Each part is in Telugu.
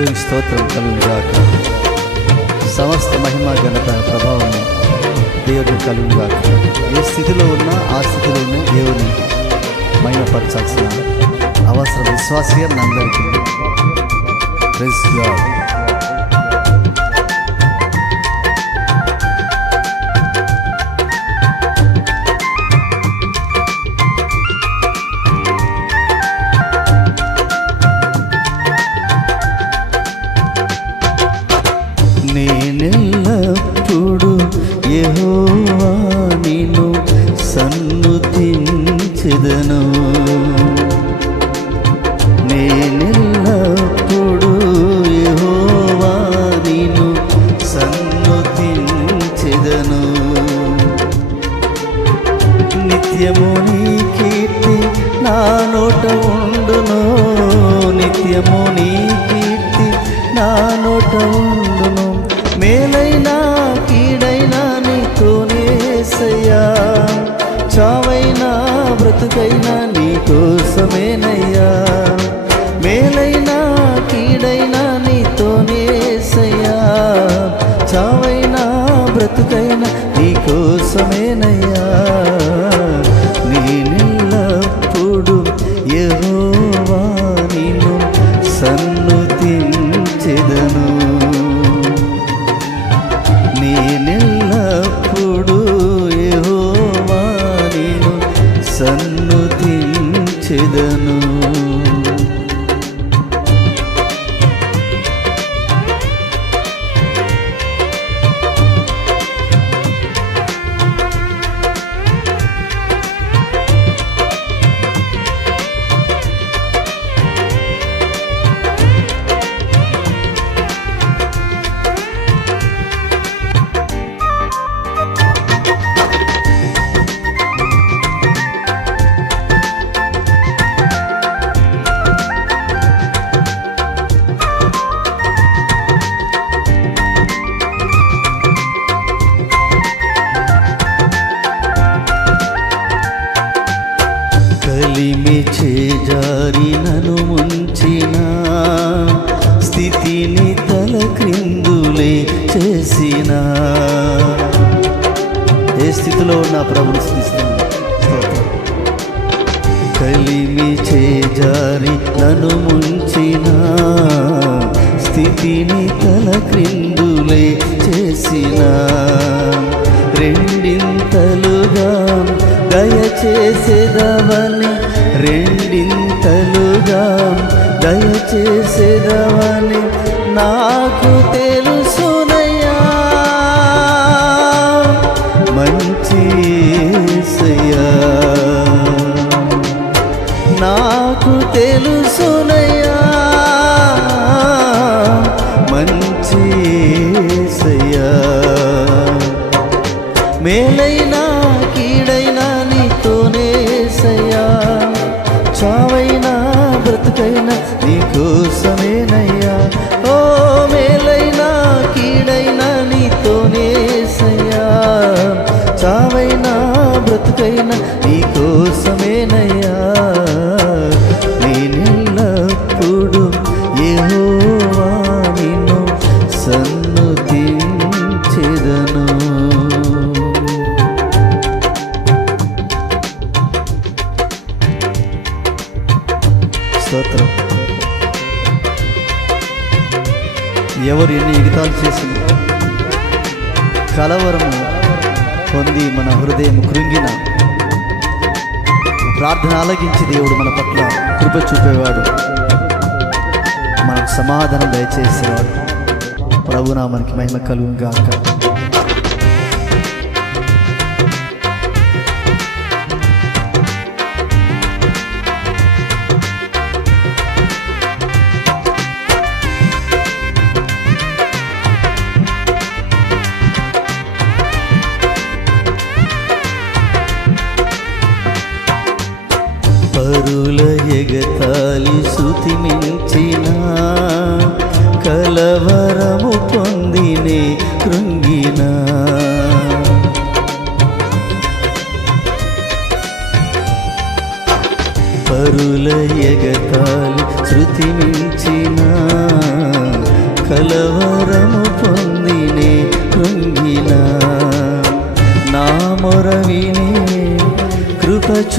దేవుని స్తోత్రం కలుగుగాక సమస్త మహిమ ఘనత ప్రభావం దేవుని కలుగుగాక ఏ స్థితిలో ఉన్నా ఆ స్థితిలోనే దేవుని మహిమపరచాల్సిన అవసరం. విశ్వాసీయ అందరికీ ప్రైజ్ గాడ్ నేనెల్లప్పుడు యెహోవా నిన్ను సన్నుతించెదను. నిత్యము నీ కీర్తి నా నోట ఉండును. నిత్యము నీ కీర్తి నా నోట ఉండును. నీ కోసమేనయ్యా మేలైనా చేజారి నను ముంచిన స్థితిని తల క్రిందులే చేసిన. ఏ స్థితిలో నా ప్రభుని స్థితిస్తుంది కలిమి చేజారి నను ముంచిన స్థితిని తల క్రిందులే చేసిన. రెండింతలుగా దయచేసే చేసేదవని నాకు తెలుసునయ్యా. మంచి నాకు తెలుసునయ్యా. మంచి యేసయ్యా మేలైనా బ్రతుకైనా నీకోసమేనయ్యా నేనెల్లప్పుడు ఏహోవా నిన్ను సన్నుతించెదను. స్తోత్రం. ఎవరు ఎన్ని ఎగితాలు చేసిన కలవరము పొంది మన హృదయం కృంగిన ప్రార్థన ఆలగించి దేవుడు మన పట్ల కృప చూపేవాడు. మనకు సమాధానం దయచేసేవాడు. ప్రభునా మనకి మహిమ కలుగు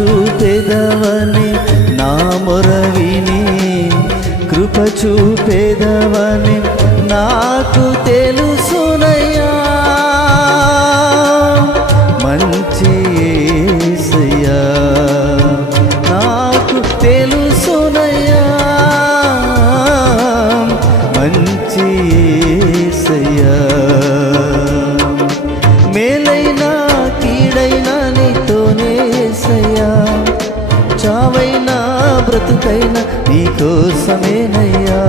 చూపెదవని నా మొరవిని కృప చూపెదవని నాకు తెలుసునయ్యా. మంచి బ్రతుకైన నీకోసమేనయ్యా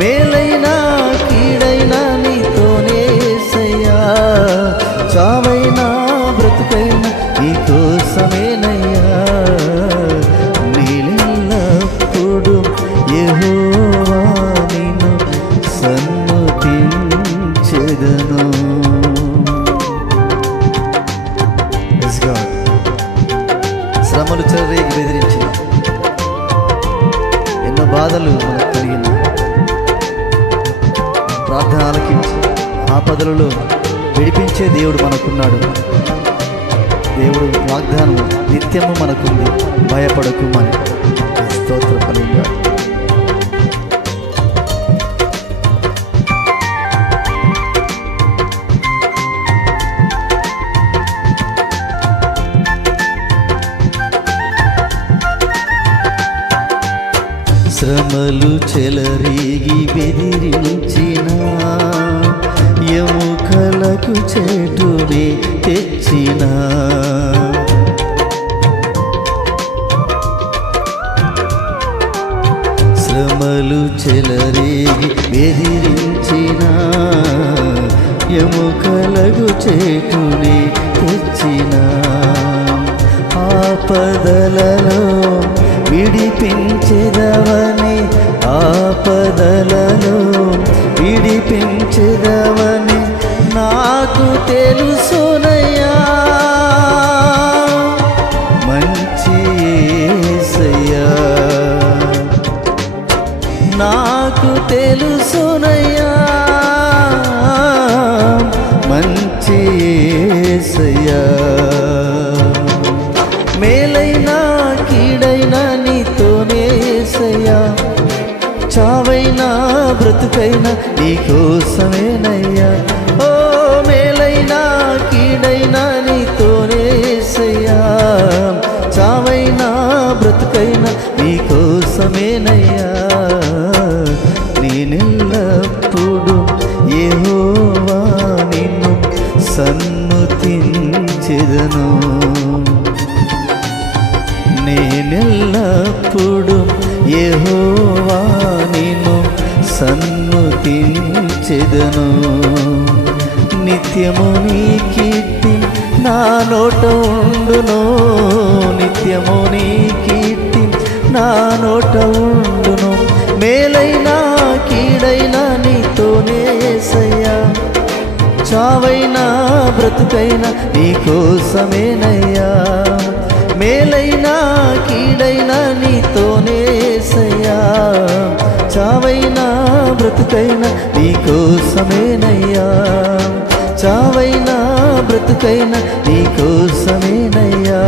మేలైనా కీడైనా నీతోనే యేసయ్యా చావైనా బ్రతుకైన నీకోసమేనయ్యా నీలెల్లప్పుడు ఏహో ప్రార్థన ఆలకించి ఆపదలలో విడిపించే దేవుడు మనకున్నాడు. దేవుడు వాగ్దానం నిత్యము మనకుంది. భయపడకు మన స్తోత్ర ఫలంగా శ్రమలు చెలరీగి బెదిరిన చెటునే తెచ్చిన. శ్రమలు చెలరేగి బెదిరించిన. ఎముకలగు చేటుని తెచ్చిన. ఆపదలలో విడిపించెదవని. ఆపదలలో విడిపించెదవని నా బ్రతుకైనా నీకోసమేనయ్యా. ఓ మేలైనా కీడైనా నీతోనే యేసయ్యా చావైనా బ్రతుకైనా నీకోసమేనయ్యా. నేనెల్లప్పుడు ఏహోవా నిన్ను సన్నుతించెదను. నేనెల్లప్పుడు యెహోవా నిన్ను సన్నుతించెదను నిత్యము నీ కీర్తి నా నోట ఉండును. నిత్యము నీ కీర్తి నా నోట ఉండును. మేలైనా కీడైనా నీతోనే యేసయ్యా చావైనా బ్రతుకైనా నీకోసమేనయ్యా మేలైనా కీడైనా నీతోనే బ్రతుకైనా నీకోసమేనయ్యా? చావైనా బ్రతుకైనా నీకోసమేనయ్యా?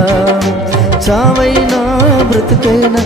చావైనా బ్రతుకైనా